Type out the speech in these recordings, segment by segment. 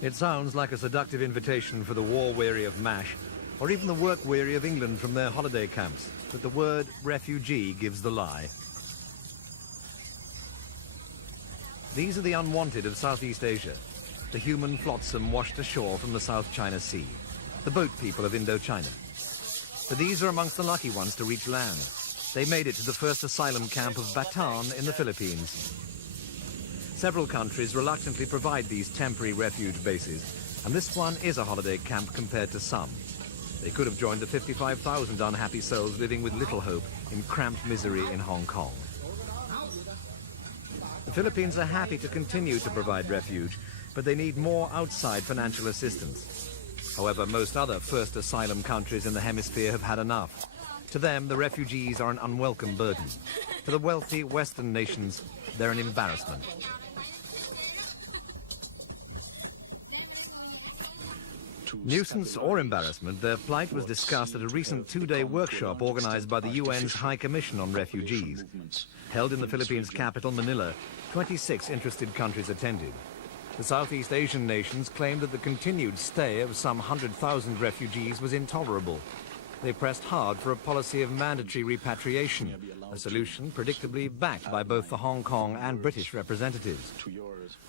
It sounds like a seductive invitation for the war-weary of MASH, or even the work-weary of England from their holiday camps, but the word refugee gives the lie. These are the unwanted of Southeast Asia, the human flotsam washed ashore from the South China Sea, the boat people of Indochina. But these are amongst the lucky ones to reach land. They made it to the first asylum camp of Bataan in the Philippines. Several countries reluctantly provide these temporary refuge bases, and this one is a holiday camp compared to some. They could have joined the 55,000 unhappy souls living with little hope in cramped misery in Hong Kong. The Philippines are happy to continue to provide refuge, but they need more outside financial assistance. However, most other first asylum countries in the hemisphere have had enough. To them, the refugees are an unwelcome burden. To the wealthy Western nations, they're an embarrassment. Nuisance or embarrassment, their plight was discussed at a recent two-day workshop organized by the UN's High Commission on Refugees. Held in the Philippines' capital, Manila, 26 interested countries attended. The Southeast Asian nations claimed that the continued stay of some 100,000 refugees was intolerable. They pressed hard for a policy of mandatory repatriation, a solution predictably backed by both the Hong Kong and British representatives.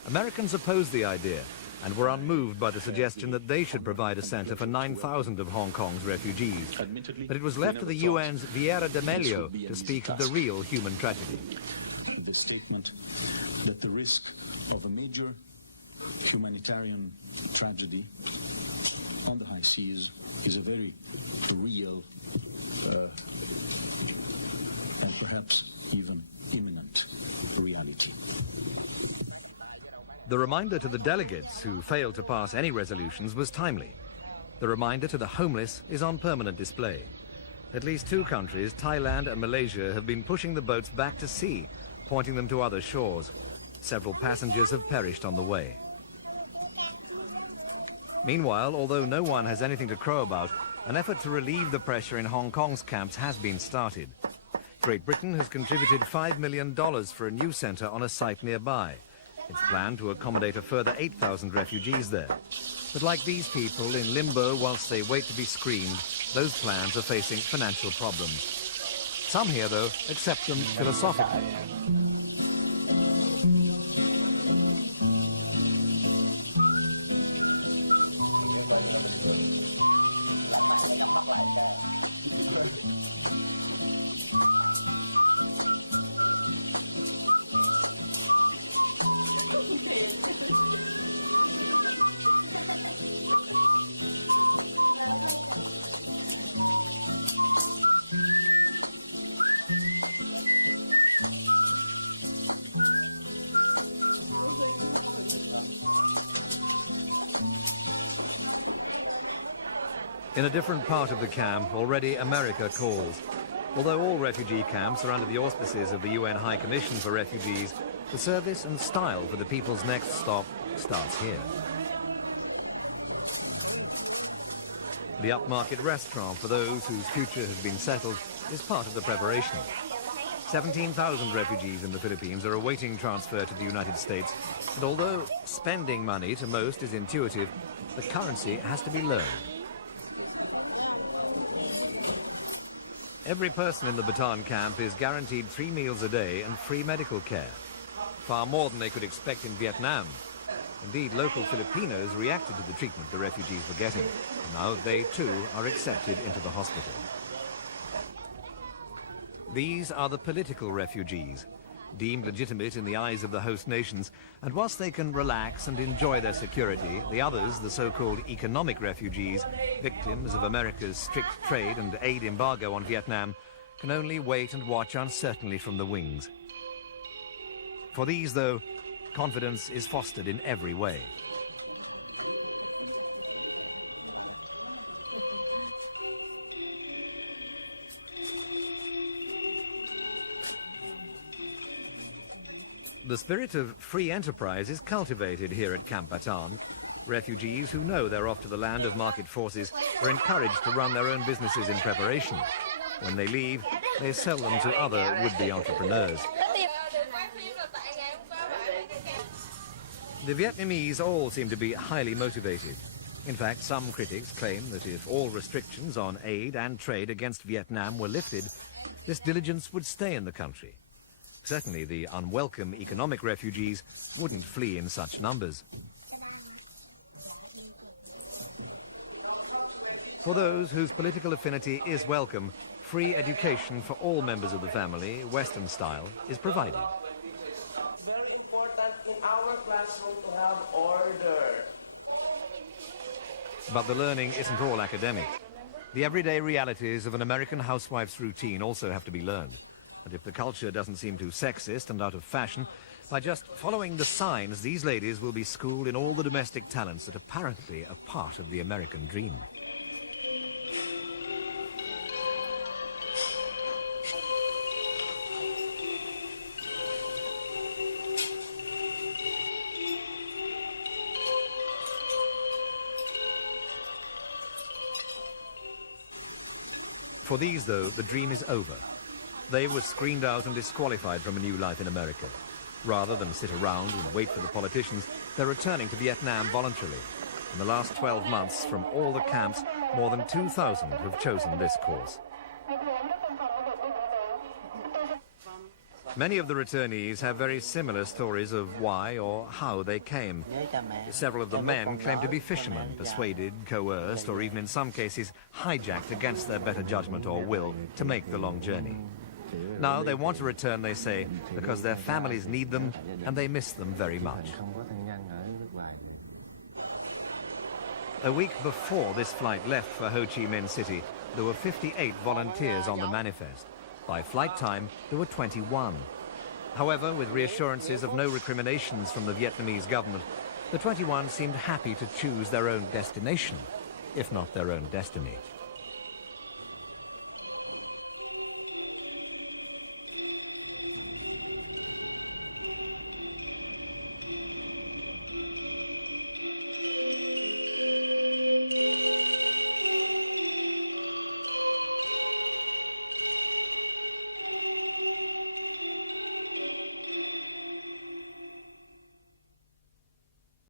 Americans opposed the idea and were unmoved by the suggestion that they should provide a centre for 9,000 of Hong Kong's refugees. But it was left to the UN's Vieira de Mello to speak of the real human tragedy. The statement that the risk of a major humanitarian tragedy on the high seas is a very real and perhaps even imminent reality. The reminder to the delegates who failed to pass any resolutions was timely. The reminder to the homeless is on permanent display. At least two countries, Thailand and Malaysia, have been pushing the boats back to sea, pointing them to other shores. Several passengers have perished on the way. Meanwhile, although no one has anything to crow about, an effort to relieve the pressure in Hong Kong's camps has been started. Great Britain has contributed $5 million for a new centre on a site nearby. It's planned to accommodate a further 8,000 refugees there. But like these people in limbo whilst they wait to be screened, those plans are facing financial problems. Some here, though, accept them philosophically. In a different part of the camp, already America calls. Although all refugee camps are under the auspices of the UN High Commission for Refugees, the service and style for the people's next stop starts here. The upmarket restaurant for those whose future has been settled is part of the preparation. 17,000 refugees in the Philippines are awaiting transfer to the United States, and although spending money to most is intuitive, the currency has to be learned. Every person in the Bataan camp is guaranteed 3 meals a day and free medical care. Far more than they could expect in Vietnam. Indeed, local Filipinos reacted to the treatment the refugees were getting. Now they too are accepted into the hospital. These are the political refugees, deemed legitimate in the eyes of the host nations, and whilst they can relax and enjoy their security, the others, the so-called economic refugees, victims of America's strict trade and aid embargo on Vietnam, can only wait and watch uncertainly from the wings. For these, though, confidence is fostered in every way. The spirit of free enterprise is cultivated here at Camp Bataan. Refugees who know they're off to the land of market forces are encouraged to run their own businesses in preparation. When they leave, they sell them to other would-be entrepreneurs. The Vietnamese all seem to be highly motivated. In fact, some critics claim that if all restrictions on aid and trade against Vietnam were lifted, this diligence would stay in the country. Certainly the unwelcome economic refugees wouldn't flee in such numbers. For those whose political affinity is welcome, free education for all members of the family, Western style, is provided. Very important in our classroom to have order. But the learning isn't all academic. The everyday realities of an American housewife's routine also have to be learned. And if the culture doesn't seem too sexist and out of fashion, by just following the signs, these ladies will be schooled in all the domestic talents that apparently are part of the American dream. For these, though, the dream is over. They were screened out and disqualified from a new life in America. Rather than sit around and wait for the politicians, they're returning to Vietnam voluntarily. In the last 12 months, from all the camps, more than 2,000 have chosen this course. Many of the returnees have very similar stories of why or how they came. Several of the men claim to be fishermen, persuaded, coerced, or even in some cases hijacked against their better judgment or will to make the long journey. Now they want to return, they say, because their families need them and they miss them very much. A week before this flight left for Ho Chi Minh City, there were 58 volunteers on the manifest. By flight time, there were 21. However, with reassurances of no recriminations from the Vietnamese government, the 21 seemed happy to choose their own destination, if not their own destiny.